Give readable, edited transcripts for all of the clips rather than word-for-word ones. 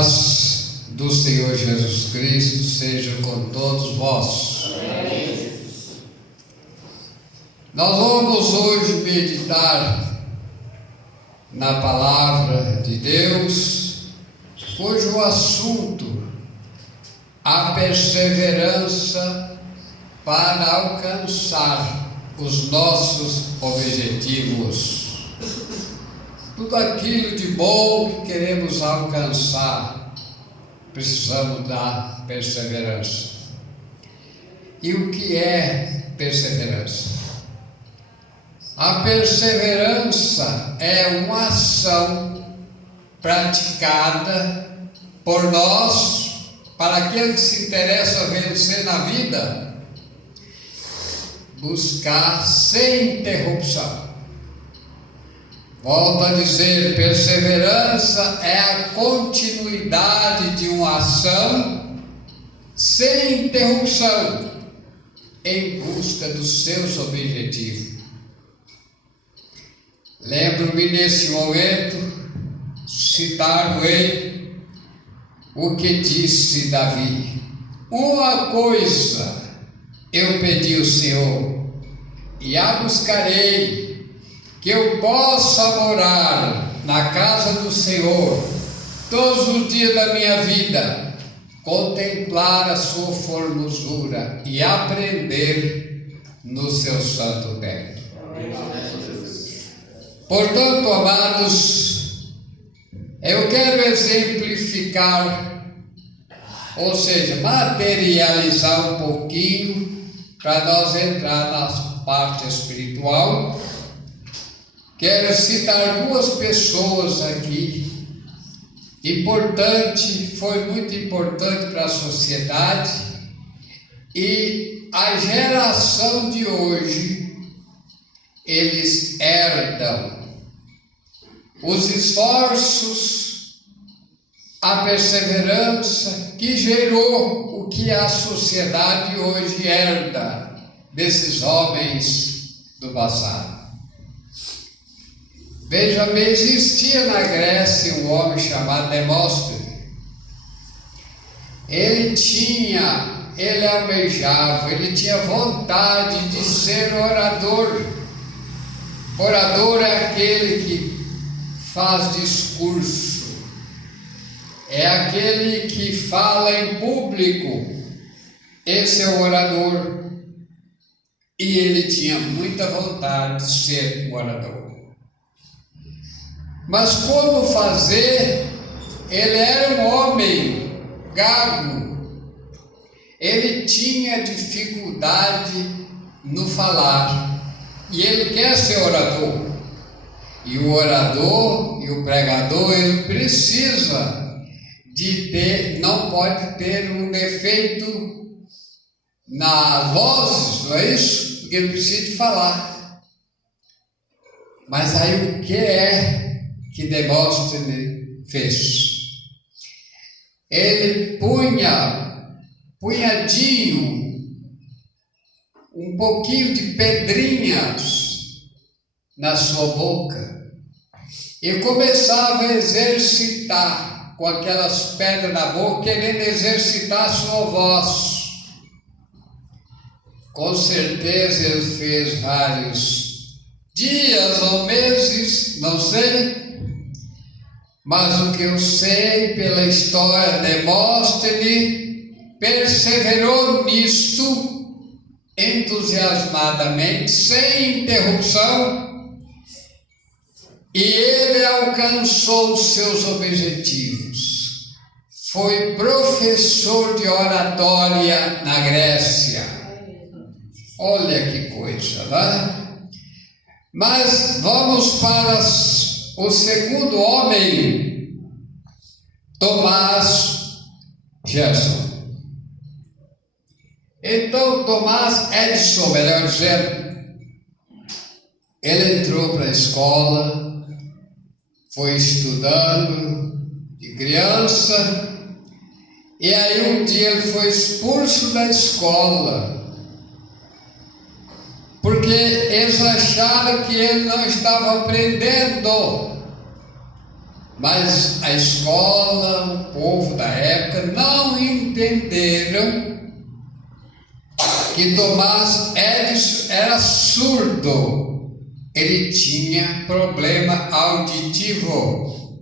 paz do Senhor Jesus Cristo seja com todos vós. Amém. Nós vamos hoje meditar na palavra de Deus, cujo assunto, a perseverança para alcançar os nossos objetivos. Tudo aquilo de bom que queremos alcançar, precisamos da perseverança. E o que é perseverança? A perseverança é uma ação praticada por nós, para aquele que se interessa vencer na vida, buscar sem interrupção. Volto a dizer, perseverança é a continuidade de uma ação sem interrupção, em busca dos seus objetivos. Lembro-me nesse momento, citar-vos o que disse Davi: uma coisa eu pedi ao Senhor, e a buscarei, que eu possa morar na casa do Senhor todos os dias da minha vida, contemplar a sua formosura e aprender no seu santo templo. Portanto, amados, eu quero exemplificar, ou seja, materializar um pouquinho, para nós entrar na parte espiritual. Quero citar duas pessoas aqui, foi muito importante para a sociedade, e a geração de hoje, eles herdam os esforços, a perseverança que gerou o que a sociedade hoje herda desses homens do passado. Veja bem, existia na Grécia um homem chamado Demóstenes. Ele almejava, ele tinha vontade de ser orador. Orador é aquele que faz discurso, é aquele que fala em público. Esse é o orador. E ele tinha muita vontade de ser um orador. Mas como fazer? Ele era um homem gago, ele tinha dificuldade no falar, e ele quer ser orador. E o orador e o pregador, ele precisa não pode ter um defeito nas vozes, não é isso? Porque ele precisa de falar. Mas aí o que é que Demóstenes fez? Ele punhadinho, um pouquinho de pedrinhas na sua boca, e começava a exercitar com aquelas pedras na boca, querendo exercitar a sua voz. Com certeza ele fez vários dias ou meses, não sei. Mas o que eu sei pela história, Demóstenes perseverou nisto entusiasmadamente, sem interrupção, e ele alcançou os seus objetivos. Foi professor de oratória na Grécia. Olha que coisa, né? Mas vamos para o segundo homem, Thomas Jefferson. Então, Thomas Edison, melhor dizendo, ele entrou para a escola, foi estudando de criança, e aí um dia ele foi expulso da escola, porque eles acharam que ele não estava aprendendo. Mas a escola, o povo da época não entenderam que Thomas Edison era surdo, ele tinha problema auditivo.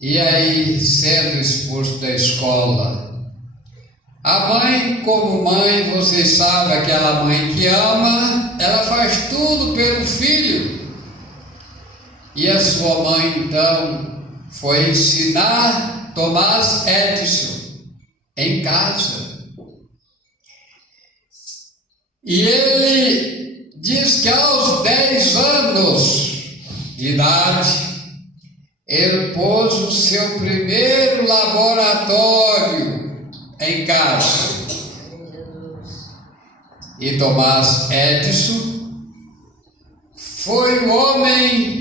E aí, sendo expulso da escola, a mãe, como mãe, vocês sabem, aquela mãe que ama, ela faz tudo pelo filho. E a sua mãe, então, foi ensinar Thomas Edison em casa. E ele diz que aos 10 anos de idade, ele pôs o seu primeiro laboratório em casa. E Thomas Edison foi o homem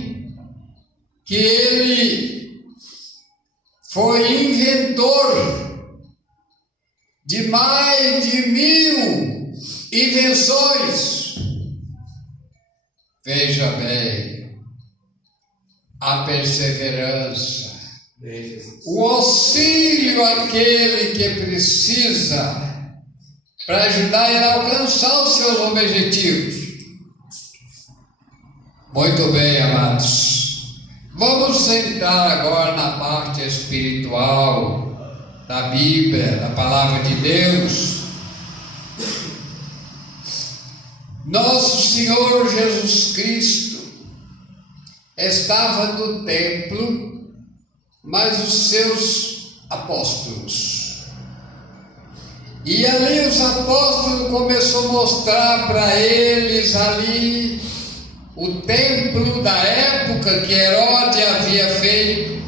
que ele foi inventor de mais de 1000 invenções. Veja bem, a perseverança, o auxílio àquele que precisa para ajudar ele a alcançar os seus objetivos. Muito bem, amados. Vamos entrar agora na parte espiritual da Bíblia, da Palavra de Deus. Nosso Senhor Jesus Cristo estava no templo, mas os seus apóstolos. E ali os apóstolos começaram a mostrar para eles ali o templo da época que Herodes havia feito.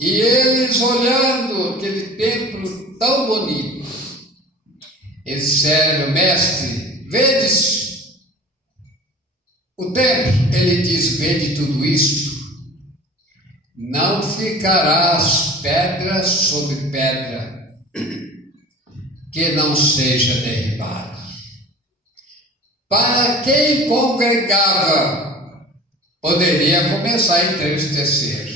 E eles olhando aquele templo tão bonito, eles disseram: mestre, vedes o templo? Ele diz: vede tudo isto, não ficarás pedra sobre pedra que não seja derribada. Para quem congregava, poderia começar a entristecer.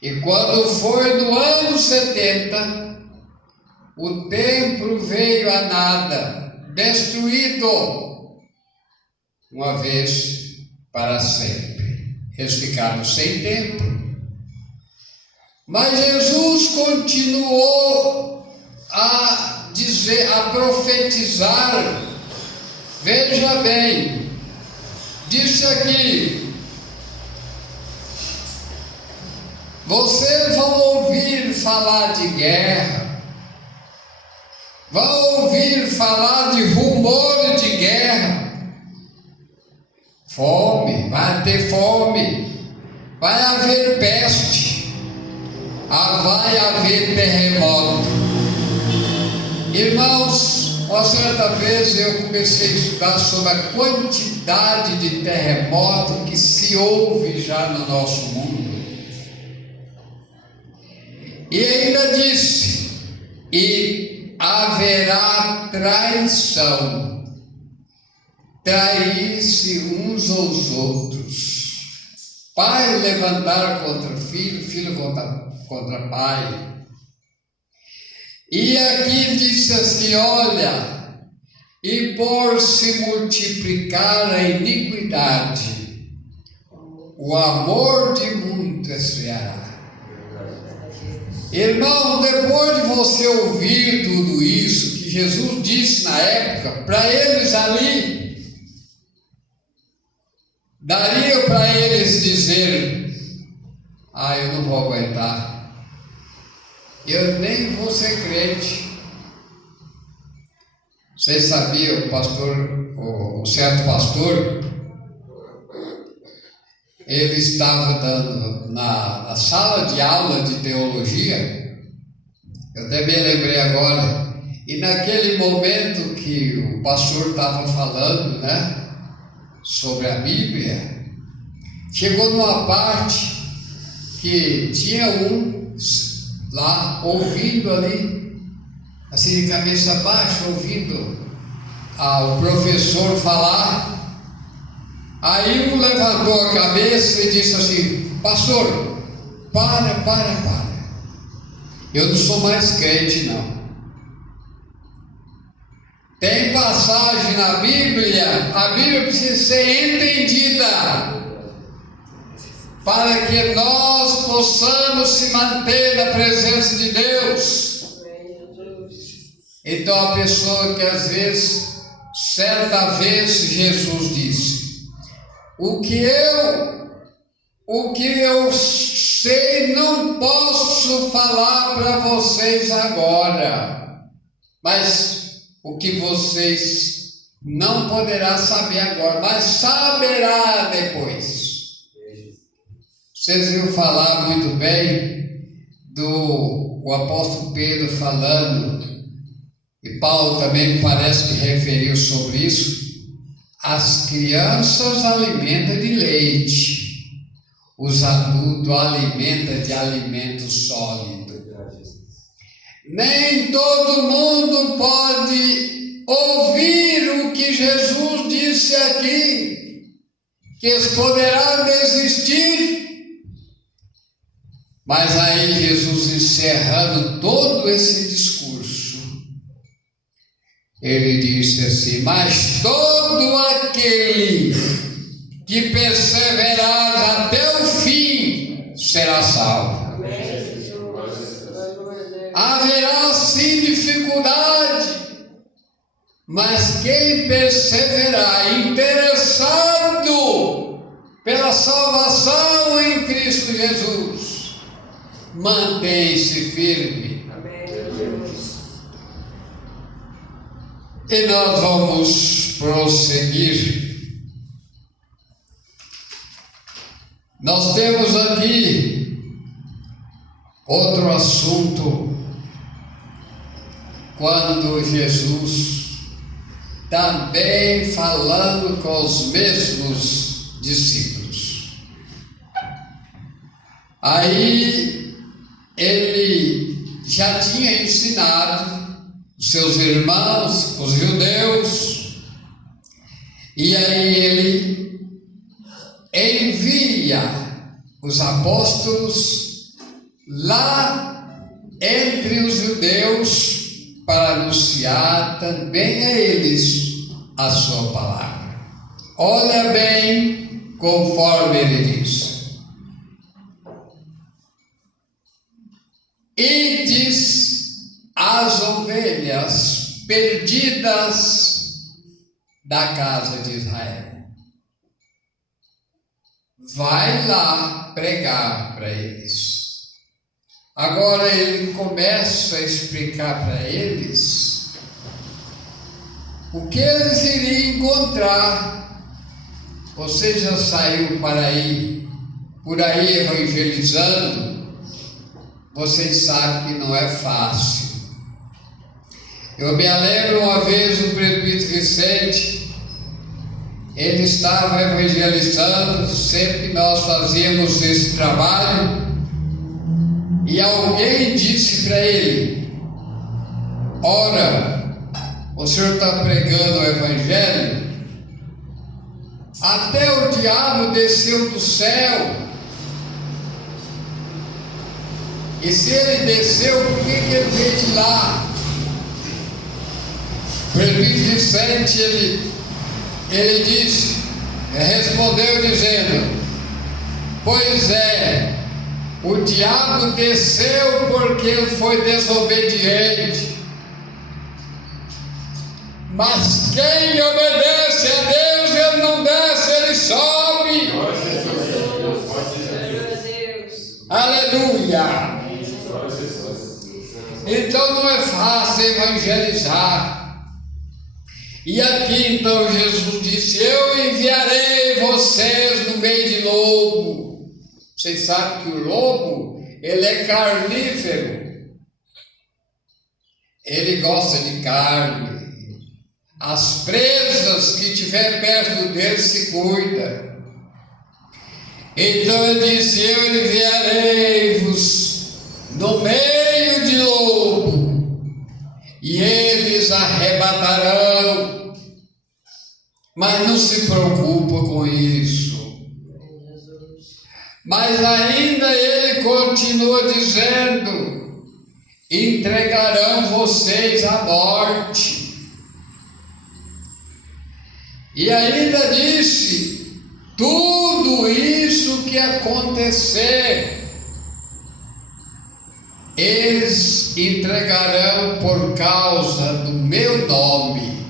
E quando foi no ano 70, o templo veio a nada, destruído, uma vez para sempre. Eles ficaram sem templo. Mas Jesus continuou a dizer, a profetizar. Veja bem, disse aqui: vocês vão ouvir falar de guerra, vão ouvir falar de rumores de guerra, fome, vai ter fome, vai haver peste, vai haver terremoto. Irmãos, uma certa vez eu comecei a estudar sobre a quantidade de terremotos que se ouve já no nosso mundo. E ainda disse: e haverá traição, trair-se uns aos outros, pai levantar contra filho, filho contra pai. E aqui disse assim: olha, e por se multiplicar a iniquidade, o amor de muitos esfriará. Irmão, depois de você ouvir tudo isso que Jesus disse na época, para eles ali, daria para eles dizer: eu não vou aguentar, eu nem vou ser crente. Vocês sabiam, o pastor, um certo pastor, ele estava dando na sala de aula de teologia, eu até me lembrei agora, e naquele momento que o pastor estava falando, né, sobre a Bíblia, chegou numa parte que tinha um lá ouvindo ali, assim de cabeça baixa, ouvindo o professor falar. Aí um levantou a cabeça e disse assim: pastor, para. Eu não sou mais crente, não. Tem passagem na Bíblia, a Bíblia precisa ser entendida para que nós possamos se manter na presença de Deus. Então a pessoa que às vezes, certa vez Jesus disse: o que eu sei não posso falar para vocês agora, mas o que vocês não poderá saber agora, mas saberá depois. Vocês viram falar muito bem o apóstolo Pedro falando, e Paulo também parece que referiu sobre isso. As crianças alimentam de leite, os adultos alimentam de alimento sólido. Nem todo mundo pode ouvir o que Jesus disse aqui, que eles poderão desistir. Mas aí Jesus, encerrando todo esse discurso, ele disse assim: mas todo aquele que perseverar até o fim será salvo. Haverá sim dificuldade, mas quem perseverar, interessado pela salvação em Cristo Jesus, mantém-se firme. E nós vamos prosseguir. Nós temos aqui outro assunto, quando Jesus, também falando com os mesmos discípulos, aí ele já tinha ensinado os seus irmãos, os judeus, e aí ele envia os apóstolos lá entre os judeus para anunciar também a eles a sua palavra. Olha bem conforme ele diz: ides as ovelhas perdidas da casa de Israel. Vai lá pregar para eles. Agora ele começa a explicar para eles o que eles iriam encontrar. Você já saiu por aí evangelizando? Vocês sabem que não é fácil. Eu me lembro uma vez o presbítero Vicente, ele estava evangelizando, sempre nós fazíamos esse trabalho, e alguém disse para ele: ora, o senhor está pregando o evangelho? Até o diabo desceu do céu. E se ele desceu, por que ele veio de lá? O presbítero Vicente, ele disse, respondeu dizendo: pois é, o diabo desceu porque ele foi desobediente. Mas quem obedece a Deus, ele não desce, ele sobe. Aleluia! Então não é fácil evangelizar. E aqui então Jesus disse: eu enviarei vocês no meio de lobo. Vocês sabem que o lobo, ele é carnífero. Ele gosta de carne. As presas que tiver perto dele se cuida. Então ele disse: eu enviarei-vos no meio de lobo, e eles arrebatarão. Mas não se preocupa com isso. Mas ainda ele continua dizendo: entregarão vocês à morte. E ainda disse: tudo isso que acontecer, eles entregarão por causa do meu nome.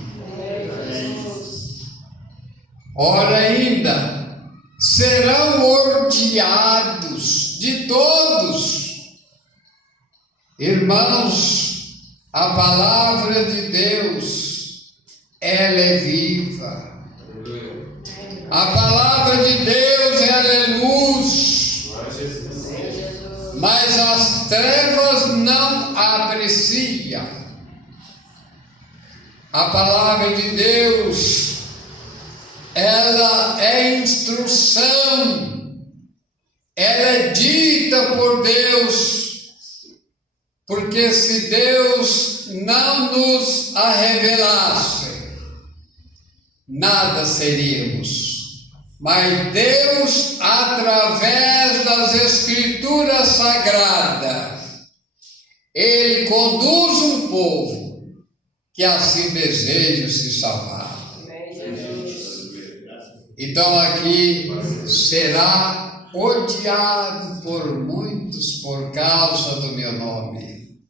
Ora ainda, serão odiados de todos. Irmãos, a palavra de Deus, ela é viva. A palavra de Deus, ela é luz. Mas as trevas não apreciam. A palavra de Deus, ela é instrução, ela é dita por Deus, porque se Deus não nos a revelasse, nada seríamos. Mas Deus, através das Escrituras Sagradas, Ele conduz um povo que assim deseja se salvar. Então aqui será odiado por muitos por causa do meu nome.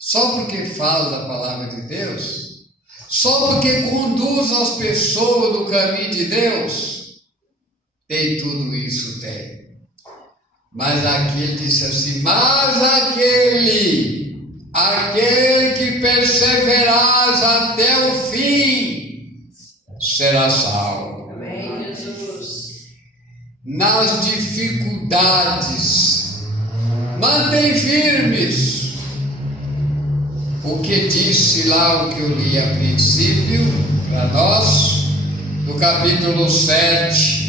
Só porque fala da palavra de Deus? Só porque conduz as pessoas do caminho de Deus? Tem tudo isso, tem. Mas aqui ele disse assim: mas aquele que perseverar até o fim será salvo. Nas dificuldades, mantém firmes. O que disse lá, o que eu li a princípio para nós, no capítulo 7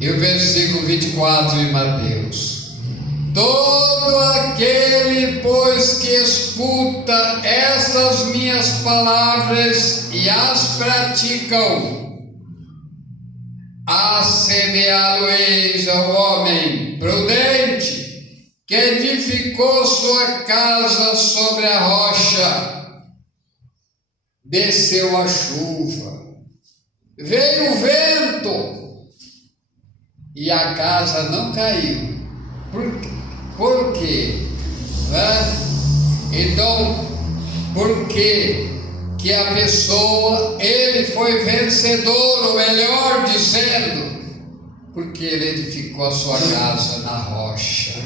e o versículo 24 de Mateus: todo aquele, pois, que escuta estas minhas palavras e as praticam, assemelhá-lo-eis ao homem prudente que edificou sua casa sobre a rocha. Desceu a chuva, veio o vento e a casa não caiu. Por quê? Então, por quê? Que a pessoa, ele foi vencedor, ou melhor dizendo, porque ele edificou a sua casa na rocha.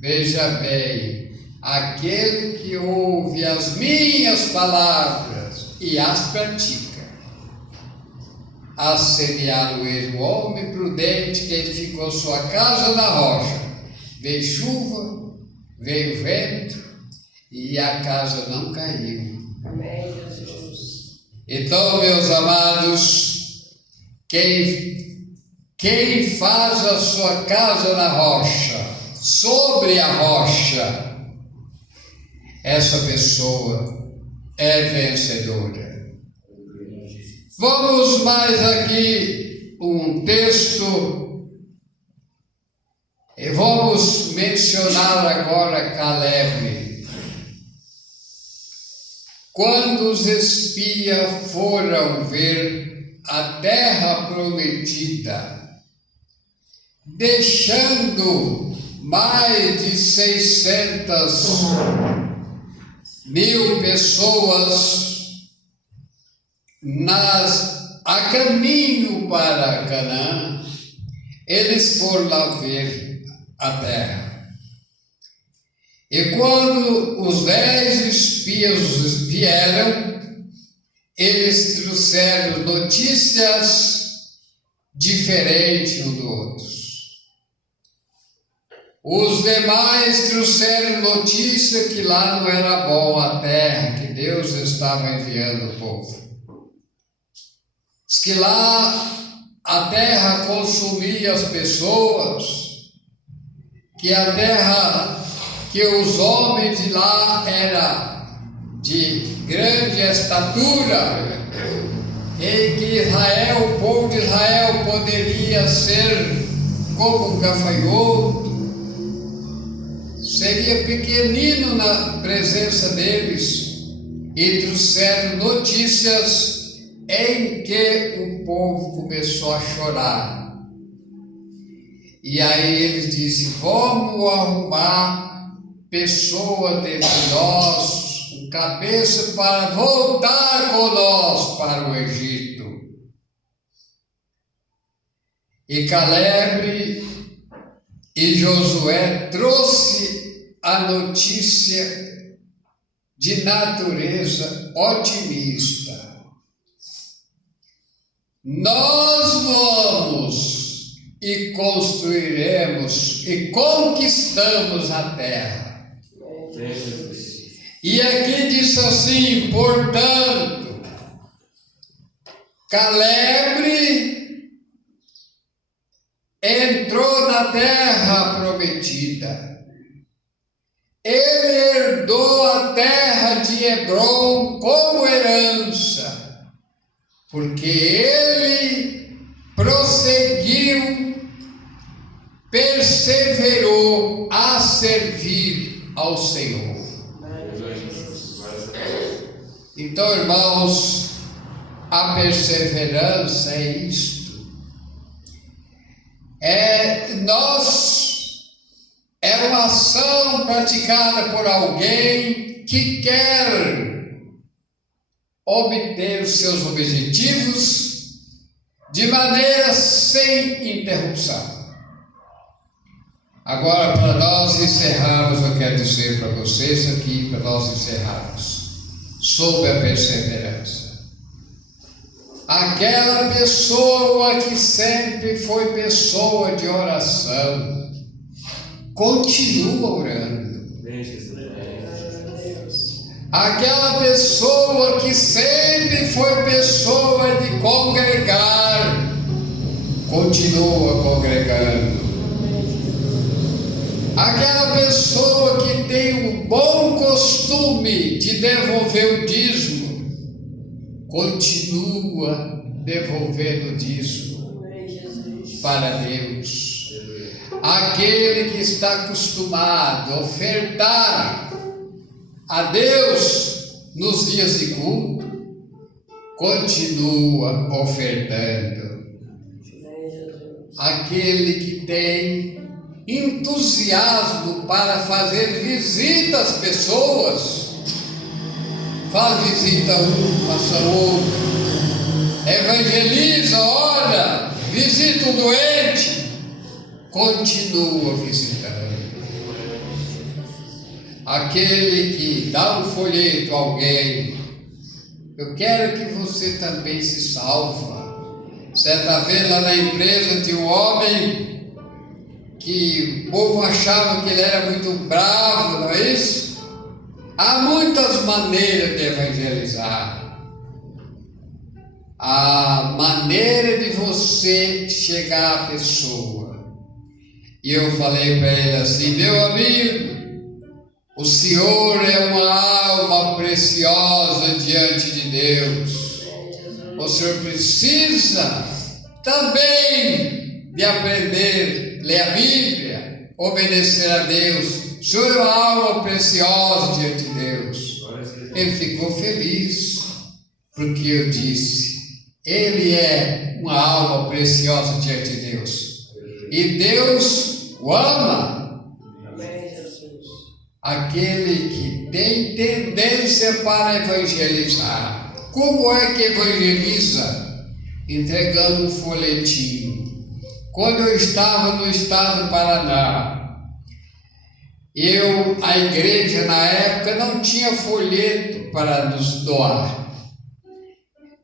Veja bem, aquele que ouve as minhas palavras e as pratica, assemelhá-lo-eis o homem prudente que edificou sua casa na rocha. Veio chuva, veio vento, e a casa não caiu. Amém, Jesus. Então, meus amados, quem faz a sua casa na rocha, sobre a rocha, essa pessoa é vencedora. Vamos mais aqui um texto, e vamos mencionar agora Caleb. Quando os espias foram ver a terra prometida, deixando mais de 600.000 pessoas a caminho para Canaã, eles foram lá ver a terra. E quando os 10 espias vieram, eles trouxeram notícias diferentes um do outro. Os demais trouxeram notícia que lá não era bom a terra, que Deus estava enviando o povo. Diz que lá a terra consumia as pessoas, que a terra, que os homens de lá eram de grande estatura, e que Israel povo de Israel poderia ser como um gafanhoto, seria pequenino na presença deles, e trouxeram notícias em que o povo começou a chorar. E aí eles disseram: vamos arrumar pessoa dentre nós, cabeça, para voltar conosco para o Egito. E Caleb e Josué trouxe a notícia de natureza otimista. Nós vamos e construiremos e conquistamos a terra. E aqui diz assim: portanto, Caleb entrou na terra prometida. Ele herdou a terra de Hebrom como herança, porque ele prosseguiu, perseverou a servir ao Senhor. Então, irmãos, a perseverança é isto. É uma ação praticada por alguém que quer obter os seus objetivos de maneira sem interrupção. Agora, para nós encerrarmos, eu quero dizer para vocês aqui, para nós encerrarmos, sobre a perseverança. Aquela pessoa que sempre foi pessoa de oração, continua orando. Aquela pessoa que sempre foi pessoa de congregar, continua congregando. Aquela pessoa que tem o bom costume de devolver o dízimo, continua devolvendo o dízimo para Deus. Aquele que está acostumado a ofertar a Deus nos dias de culto, continua ofertando. Aquele que tem entusiasmo para fazer visita às pessoas, faz visita a um, faça outro, evangeliza, ora, visita o doente, continua visitando. Aquele que dá um folheto a alguém, eu quero que você também se salva. Certa vez lá na empresa tinha um homem que o povo achava que ele era muito bravo, não é isso? Há muitas maneiras de evangelizar. A maneira de você chegar à pessoa. E eu falei para ele assim: meu amigo, o senhor é uma alma preciosa diante de Deus. O senhor precisa também de aprender, ler a Bíblia, obedecer a Deus. O senhor é uma alma preciosa diante de Deus. Ele ficou feliz, porque eu disse: ele é uma alma preciosa diante de Deus. E Deus o ama. Aquele que tem tendência para evangelizar. Como é que evangeliza? Entregando um folhetinho. Quando eu estava no estado do Paraná, a igreja na época não tinha folheto para nos doar.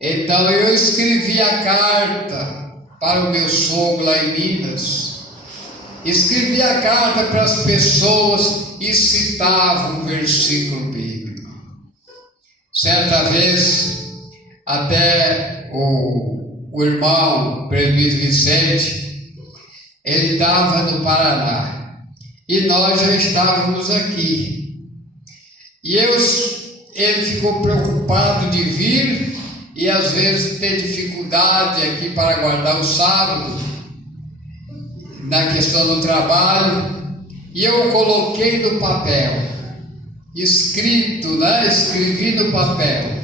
Então eu escrevi a carta para o meu sogro lá em Minas. Escrevi a carta para as pessoas e citava um versículo bíblico. Certa vez, até o irmão presbítero Vicente, ele estava no Paraná e nós já estávamos aqui. E ele ficou preocupado de vir e às vezes tem dificuldade aqui para guardar o sábado, na questão do trabalho, e eu coloquei no papel, escrito, né? Escrevi no papel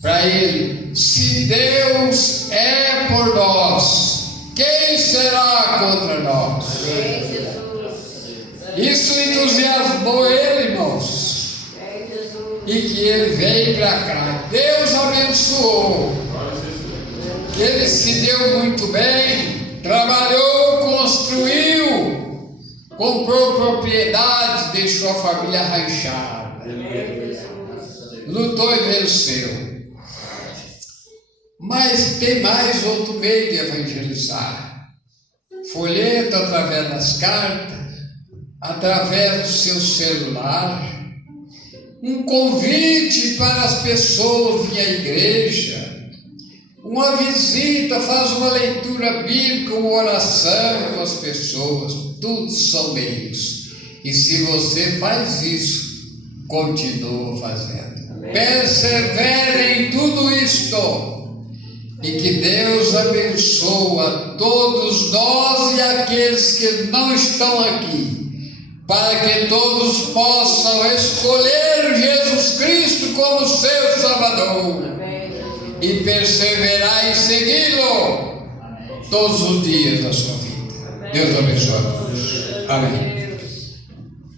para ele: se Deus é por nós, quem será contra nós? Isso entusiasmou ele, irmãos, e que ele veio para cá. Deus abençoou, ele se deu muito bem, trabalhou, construiu, comprou propriedades, deixou a família arranchada, lutou e venceu. Mas tem mais outro meio de evangelizar: folheto através das cartas, através do seu celular, um convite para as pessoas vir à igreja, uma visita, faz uma leitura bíblica, uma oração com as pessoas. Tudo são meios, e se você faz isso, continua fazendo. Persevere em tudo isto, e que Deus abençoe a todos nós e aqueles que não estão aqui, para que todos possam escolher Jesus Cristo como seu Salvador e perseverar em segui-lo todos os dias da sua vida. Deus abençoe a todos. Amém.